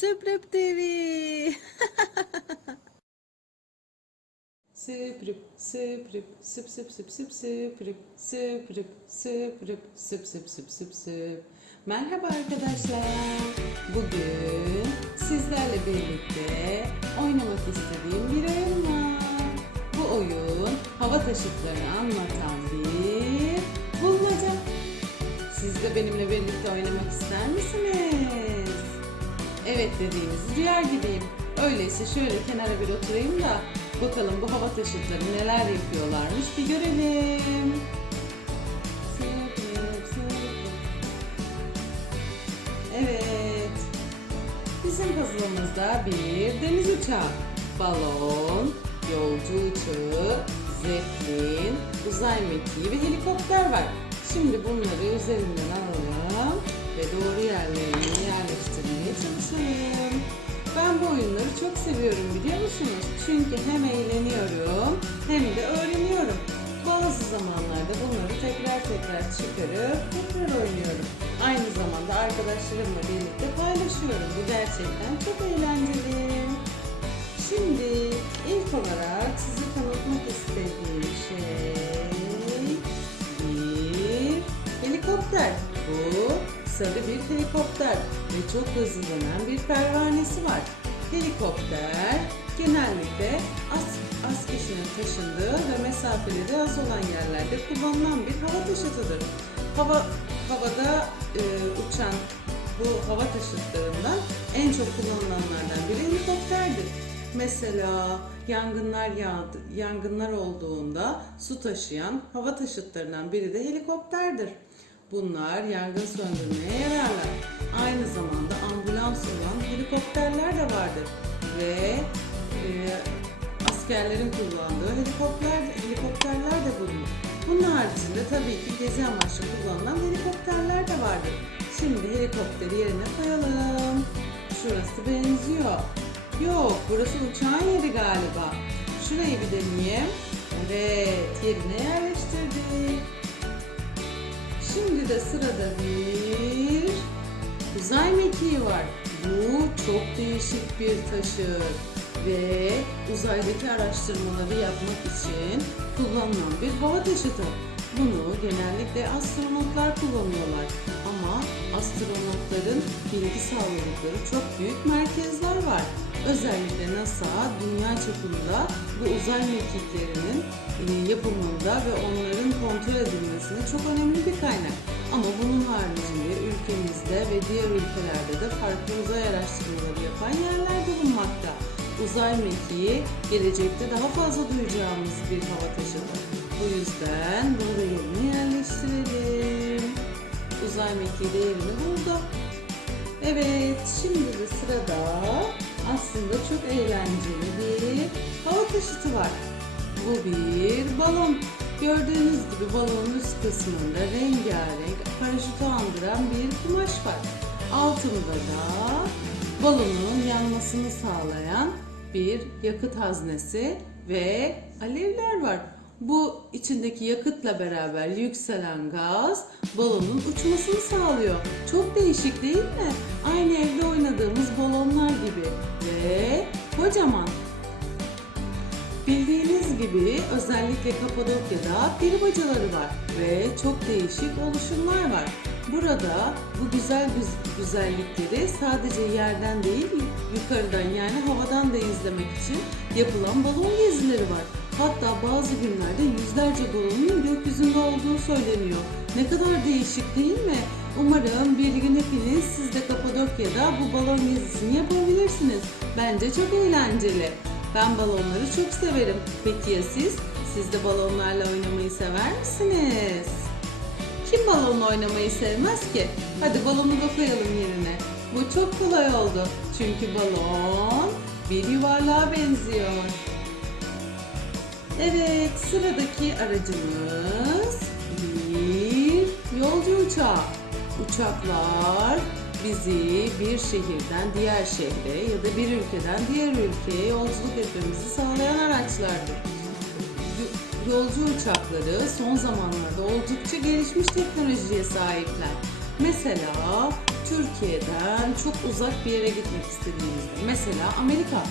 Süprüp TV. Süprüp, süprüp, süp süp süp süp süprüp, süprüp, süprüp, süp süp süp süp süp. Merhaba arkadaşlar. Bugün sizlerle birlikte oynamak istediğim bir oyun var. Bu oyun hava taşıtlarını anlatan bir bulmaca. Siz de benimle birlikte oynamak ister misiniz? Evet dediğinizi duyar gibiyim. Öyleyse şöyle kenara bir oturayım da bakalım bu hava taşıtları neler yapıyorlarmış bir görelim. Evet. Bizim puzzle'ımızda bir deniz uçağı, balon, yolcu uçağı, zeplin, uzay mekiği ve helikopter var. Şimdi bunları üzerinden alalım Çünkü hem eğleniyorum hem de öğreniyorum. Bazı zamanlarda bunları tekrar tekrar çıkarıp tekrar oynuyorum. Aynı zamanda arkadaşlarımla birlikte paylaşıyorum. Bu gerçekten çok eğlenceli. Şimdi ilk olarak size tanıtmak istediğim şey bir helikopter. Bu sarı bir helikopter ve çok hızlı dönen bir pervanesi var. Helikopter genellikle az, az kişinin taşındığı ve mesafeleri az olan yerlerde kullanılan bir hava taşıtıdır. Hava havada e, uçan bu hava taşıtlarından en çok kullanılanlardan biri helikopterdir. Mesela yangınlar yağdı, yangınlar olduğunda su taşıyan hava taşıtlarından biri de helikopterdir. Bunlar yangın söndürmeye yararlar. Aynı zamanda ambulans olan helikopterler de vardır ve e, askerlerin kullandığı helikopter helikopterler de bulunur. Bunun haricinde tabii ki gezi amaçlı kullanılan helikopterler de vardır. Şimdi helikopteri yerine koyalım. Şurası benziyor. Yok, burası uçağın yeri galiba. Şurayı bir deneyeyim. Evet, yerine yerleştirdik. Şimdi de sırada bir uzay mekiği var. Bu çok değişik bir taşır ve uzaydaki araştırmaları yapmak için kullanılan bir hava taşıtı. Bunu genellikle astronotlar kullanıyorlar ama astronotların bilgi sağladıkları çok büyük merkezler var. Özellikle NASA dünya çapında bu uzay mekiklerinin e, yapımında ve onların kontrol edilmesinde çok önemli bir kaynak. Ama bunun haricinde ülkemizde ve diğer ülkelerde de farklı uzay araştırmaları yapan yerler bulunmakta. Uzay mekiği gelecekte daha fazla duyacağımız bir hava taşıtı. Bu yüzden bunu da yerine yerleştirelim. Uzay mekiği de yerini buldu. Evet, şimdi de sırada aslında çok eğlenceli bir hava taşıtı var. Bu bir balon. Gördüğünüz gibi balonun üst kısmında rengarenk paraşütü andıran bir kumaş var. Altında da balonun yanmasını sağlayan bir yakıt haznesi ve alevler var. Bu içindeki yakıtla beraber yükselen gaz balonun uçmasını sağlıyor. Çok değişik değil mi? Aynı evde oynadığımız balonlar gibi ve kocaman. Bildiğiniz gibi özellikle Kapadokya'da peri bacaları var ve çok değişik oluşumlar var. Burada bu güzel güz- güzellikleri sadece yerden değil yukarıdan yani havadan da izlemek için yapılan balon gezileri var. Hatta bazı günlerde yüzlerce balonun gökyüzünde olduğu söyleniyor. Ne kadar değişik değil mi? Umarım bir gün hepiniz siz de Kapadokya'da bu balon gezisini yapabilirsiniz. Bence çok eğlenceli. Ben balonları çok severim. Peki ya siz? Siz de balonlarla oynamayı sever misiniz? Kim balonla oynamayı sevmez ki? Hadi balonu da koyalım yerine. Bu çok kolay oldu. Çünkü balon bir yuvarlığa benziyor. Evet, sıradaki aracımız bir yolcu uçağı. Uçaklar bizi bir şehirden diğer şehre ya da bir ülkeden diğer ülkeye yolculuk etmemizi sağlayan araçlardır. Yolcu uçakları son zamanlarda oldukça gelişmiş teknolojiye sahipler. Mesela Türkiye'den çok uzak bir yere gitmek istediğinizde mesela Amerika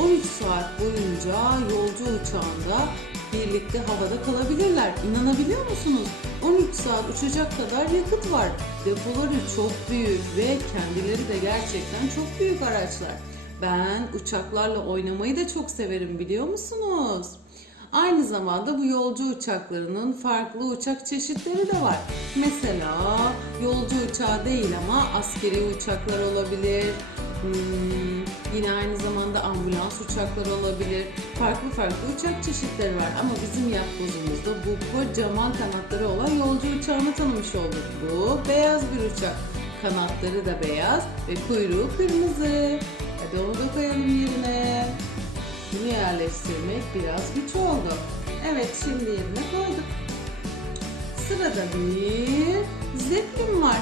13 saat boyunca yolcu uçağında birlikte havada kalabilirler. İnanabiliyor musunuz? 13 saat uçacak kadar yakıt var. Depoları çok büyük ve kendileri de gerçekten çok büyük araçlar. Ben uçaklarla oynamayı da çok severim biliyor musunuz? Aynı zamanda bu yolcu uçaklarının farklı uçak çeşitleri de var. Mesela yolcu uçağı değil ama askeri uçaklar olabilir. Hmm, yine aynı zamanda ambulans uçakları olabilir. Farklı farklı uçak çeşitleri var ama bizim yapbozumuzda bu kocaman kanatları olan yolcu uçağını tanımış olduk. Bu beyaz bir uçak. Kanatları da beyaz ve kuyruğu kırmızı. Hadi onu da koyalım yerine. Bunu yerleştirmek biraz güç oldu. Evet şimdi yerine koyduk. Sırada bir zeplin var.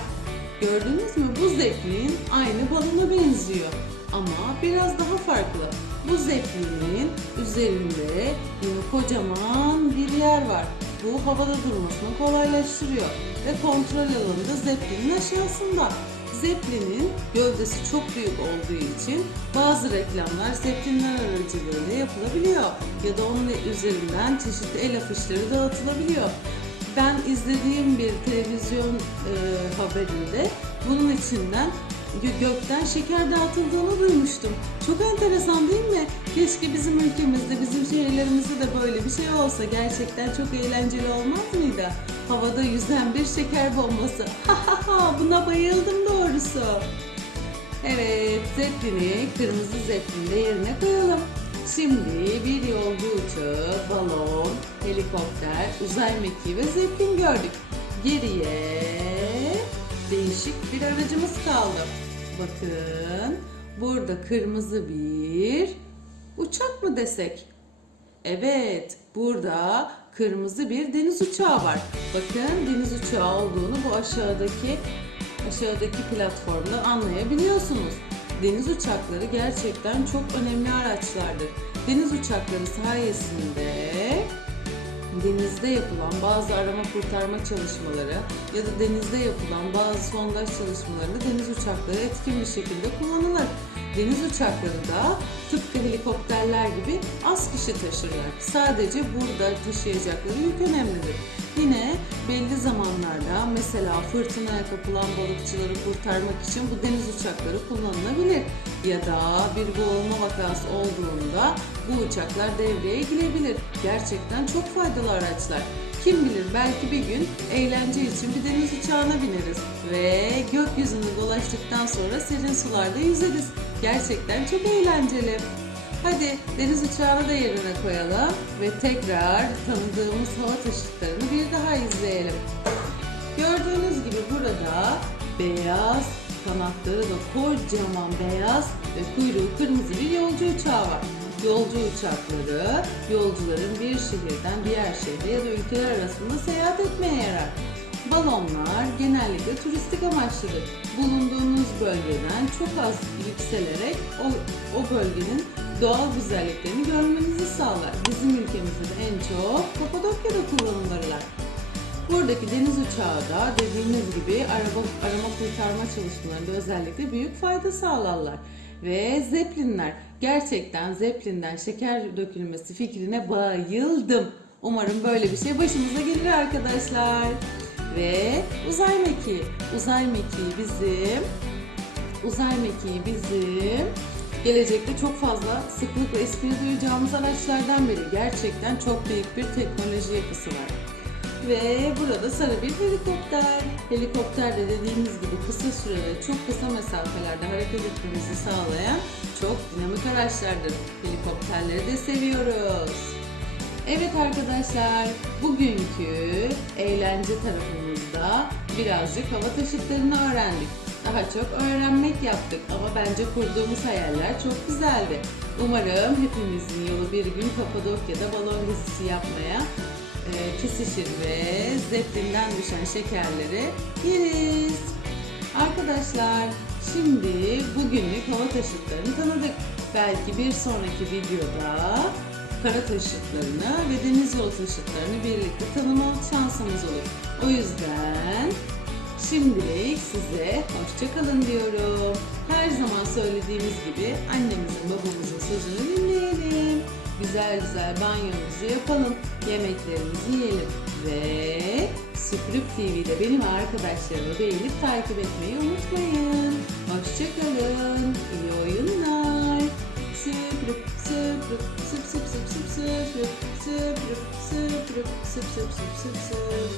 Gördünüz mü? Bu zeplin aynı balona benziyor. Ama biraz daha farklı. Bu zeplinin üzerinde yine kocaman bir yer var. Bu havada durmasını kolaylaştırıyor. Ve kontrol alanı da zeplinin aşağısında. Zeppelinin gövdesi çok büyük olduğu için bazı reklamlar Zeppelinler aracılığıyla yapılabiliyor. Ya da onun üzerinden çeşitli el afişleri dağıtılabiliyor. Ben izlediğim bir televizyon e, haberinde bunun içinden gö- gökten şeker dağıtıldığını duymuştum. Çok enteresan değil mi? Keşke bizim ülkemizde, bizim şehirlerimizde de böyle bir şey olsa. Gerçekten çok eğlenceli olmaz mıydı? Havada yüzen bir şeker bombası. Ha ha ha buna bayıldım doğrusu. Evet, zeplini kırmızı zeplinde yerine koyalım. Şimdi bir yolcu uçağı, balon, helikopter, uzay mekiği ve zeplin gördük. Geriye değişik bir aracımız kaldı. Bakın burada kırmızı bir uçak mı desek? Evet, burada kırmızı bir deniz uçağı var. Bakın deniz uçağı olduğunu bu aşağıdaki aşağıdaki platformda anlayabiliyorsunuz. Deniz uçakları gerçekten çok önemli araçlardır. Deniz uçakları sayesinde denizde yapılan bazı arama kurtarma çalışmaları ya da denizde yapılan bazı sondaj çalışmalarında deniz uçakları etkin bir şekilde kullanılır. Deniz uçakları da tıpkı helikopterler gibi az kişi taşırlar. Sadece burada taşıyacakları yük önemlidir. Yine belli zamanlarda mesela fırtınaya kapılan balıkçıları kurtarmak için bu deniz uçakları kullanılabilir. Ya da bir boğulma vakası olduğunda bu uçaklar devreye girebilir. Gerçekten çok faydalı araçlar. Kim bilir belki bir gün eğlence için bir deniz uçağına bineriz ve gökyüzünde dolaştıktan sonra serin sularda yüzeriz. Gerçekten çok eğlenceli. Hadi deniz uçağını da yerine koyalım ve tekrar tanıdığımız hava taşıtlarını bir daha izleyelim. Gördüğünüz gibi burada beyaz, kanatları da kocaman beyaz ve kuyruğu kırmızı bir yolcu uçağı var. Yolcu uçakları yolcuların bir şehirden diğer şehre ya da ülkeler arasında seyahat etmeye yarar. Balonlar genellikle turistik amaçlıdır. Bulunduğunuz bölgeden çok az yükselerek o, o bölgenin doğal güzelliklerini görmenizi sağlar. Bizim ülkemizde de en çok Kapadokya'da kullanılırlar. Buradaki deniz uçağı da dediğimiz gibi araba, arama kurtarma çalışmalarında özellikle büyük fayda sağlarlar. Ve zeplinler. Gerçekten zeplinden şeker dökülmesi fikrine bayıldım. Umarım böyle bir şey başımıza gelir arkadaşlar. Ve uzay mekiği. Uzay mekiği bizim uzay mekiği bizim gelecekte çok fazla sıklıkla ismini duyacağımız araçlardan biri. Gerçekten çok büyük bir teknoloji yapısı var. Ve burada sarı bir helikopter. Helikopter de dediğimiz gibi kısa sürede çok kısa mesafelerde hareket etmemizi sağlayan çok dinamik araçlardır. Helikopterleri de seviyoruz. Evet arkadaşlar, bugünkü eğlence tarafımızda birazcık hava taşıtlarını öğrendik. Daha çok öğrenmek yaptık ama bence kurduğumuz hayaller çok güzeldi. Umarım hepimizin yolu bir gün Kapadokya'da balon gezisi yapmaya e, kesişir ve zeplinden düşen şekerleri yeriz. Arkadaşlar şimdi bugünlük hava taşıtlarını tanıdık. Belki bir sonraki videoda kara taşıtlarını ve deniz yolu taşıtlarını birlikte tanıma şansımız olur. O yüzden Şimdilik size hoşçakalın diyorum. Her zaman söylediğimiz gibi annemizin babamızın sözünü dinleyelim. Güzel güzel banyomuzu yapalım. Yemeklerimizi yiyelim. Ve Süprüp TV'de benim arkadaşlarımı beğenip takip etmeyi unutmayın. Hoşçakalın. İyi oyunlar. Süprüp süprüp süp süp süp süp süprüp süprüp süprüp süp süp süp süp süp